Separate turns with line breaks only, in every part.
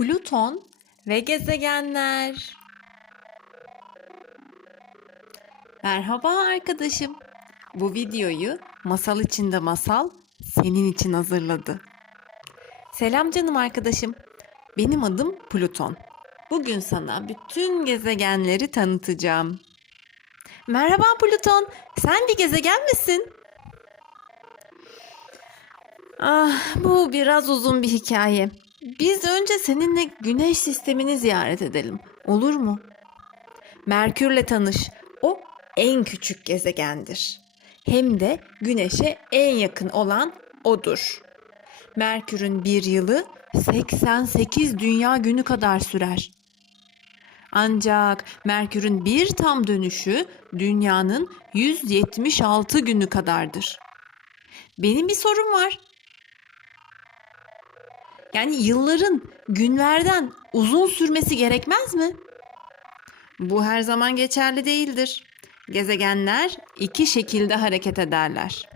Plüton ve gezegenler. Merhaba arkadaşım. Bu videoyu Masal içinde Masal senin için hazırladı. Selam canım arkadaşım. Benim adım Plüton. Bugün sana bütün gezegenleri tanıtacağım. Merhaba Plüton. Sen bir gezegen misin? Ah, bu biraz uzun bir hikaye. Biz önce seninle güneş sistemini ziyaret edelim. Olur mu? Merkürle tanış. O en küçük gezegendir. Hem de güneşe en yakın olan odur. Merkür'ün bir yılı 88 dünya günü kadar sürer. Ancak Merkür'ün bir tam dönüşü dünyanın 176 günü kadardır. Benim bir sorum var. Yani yılların günlerden uzun sürmesi gerekmez mi? Bu her zaman geçerli değildir. Gezegenler iki şekilde hareket ederler.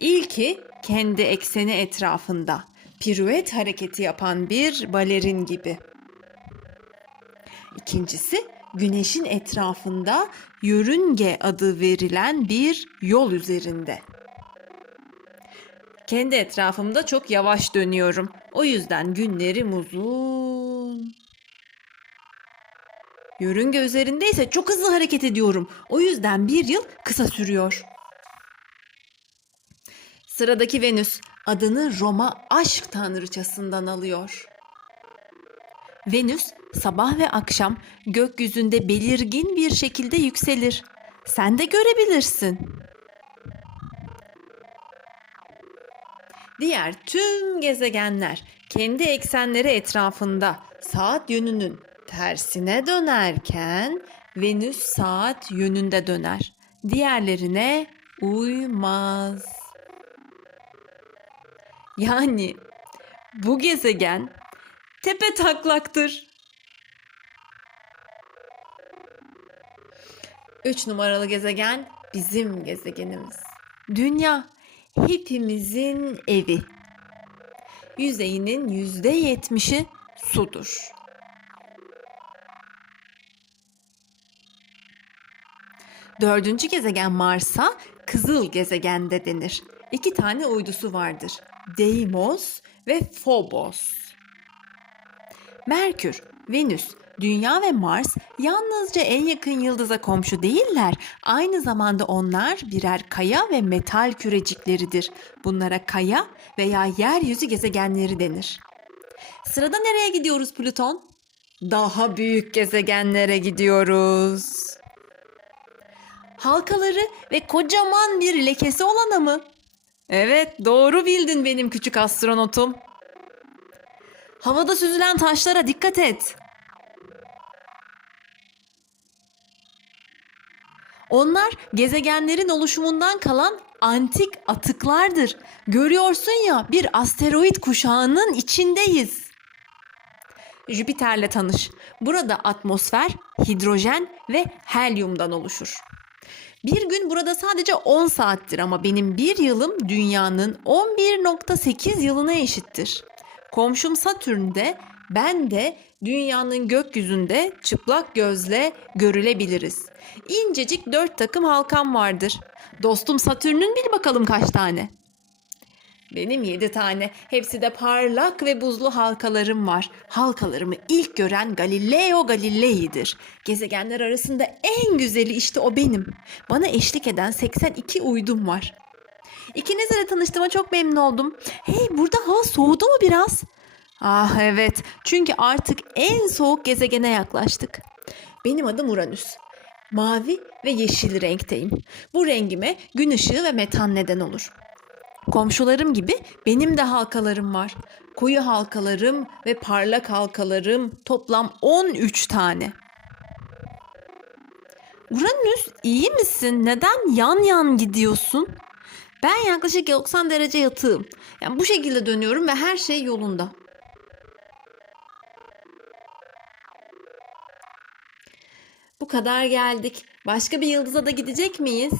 İlki kendi ekseni etrafında piruet hareketi yapan bir balerin gibi. İkincisi güneşin etrafında yörünge adı verilen bir yol üzerinde. Kendi etrafımda çok yavaş dönüyorum. O yüzden günlerim uzun. Yörünge üzerindeyse çok hızlı hareket ediyorum. O yüzden bir yıl kısa sürüyor. Sıradaki Venüs adını Roma aşk tanrıçasından alıyor. Venüs sabah ve akşam gökyüzünde belirgin bir şekilde yükselir. Sen de görebilirsin. Diğer tüm gezegenler kendi eksenleri etrafında saat yönünün tersine dönerken Venüs saat yönünde döner. Diğerlerine uymaz. Yani bu gezegen tepe taklaktır. Üç numaralı gezegen bizim gezegenimiz. Dünya hepimizin evi. Yüzeyinin yüzde yetmişi sudur. Dördüncü gezegen Mars'a kızıl gezegen de denir. İki tane uydusu vardır. Deimos ve Phobos. Merkür, Venüs, Dünya ve Mars yalnızca en yakın yıldıza komşu değiller. Aynı zamanda onlar birer kaya ve metal kürecikleridir. Bunlara kaya veya yeryüzü gezegenleri denir. Sırada nereye gidiyoruz Plüton? Daha büyük gezegenlere gidiyoruz. Halkaları ve kocaman bir lekesi olana mı? Evet, doğru bildin benim küçük astronotum. Havada süzülen taşlara dikkat et. Onlar gezegenlerin oluşumundan kalan antik atıklardır. Görüyorsun ya bir asteroid kuşağının içindeyiz. Jüpiter'le tanış. Burada atmosfer, hidrojen ve helyumdan oluşur. Bir gün burada sadece 10 saattir ama benim bir yılım dünyanın 11.8 yılına eşittir. Komşum Satürn'de ben de dünyanın gökyüzünde çıplak gözle görülebiliriz. İncecik dört takım halkam vardır. Dostum Satürn'ün bil bakalım kaç tane. Benim yedi tane. Hepsi de parlak ve buzlu halkalarım var. Halkalarımı ilk gören Galileo Galilei'dir. Gezegenler arasında en güzeli işte o benim. Bana eşlik eden 82 uydum var. İkinizle de tanıştığıma çok memnun oldum. Hey burada hava soğudu mu biraz? Ah evet çünkü artık en soğuk gezegene yaklaştık. Benim adım Uranüs. Mavi ve yeşil renkteyim. Bu rengime gün ışığı ve metan neden olur. Komşularım gibi benim de halkalarım var. Koyu halkalarım ve parlak halkalarım toplam 13 tane. Uranüs iyi misin? Neden yan yan gidiyorsun? Ben yaklaşık 90 derece yatığım. Yani bu şekilde dönüyorum ve her şey yolunda. Bu kadar geldik. Başka bir yıldıza da gidecek miyiz?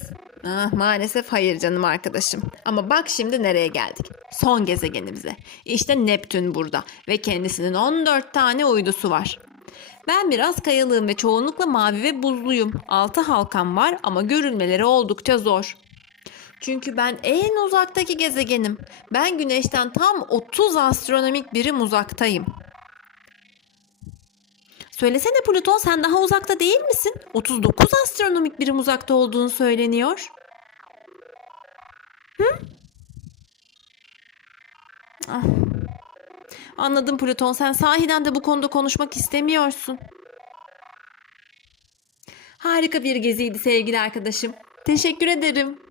Ah, maalesef hayır canım arkadaşım. Ama bak şimdi nereye geldik. Son gezegenimize. İşte Neptün burada ve kendisinin 14 tane uydusu var. Ben biraz kayalığım ve çoğunlukla mavi ve buzluyum. Altı halkam var ama görülmeleri oldukça zor. Çünkü ben en uzaktaki gezegenim. Ben güneşten tam 30 astronomik birim uzaktayım. Söylesene Plüton sen daha uzakta değil misin? 39 astronomik birim uzakta olduğunu söyleniyor. Hı? Ah. Anladım Plüton sen sahiden de bu konuda konuşmak istemiyorsun. Harika bir geziydi sevgili arkadaşım. Teşekkür ederim.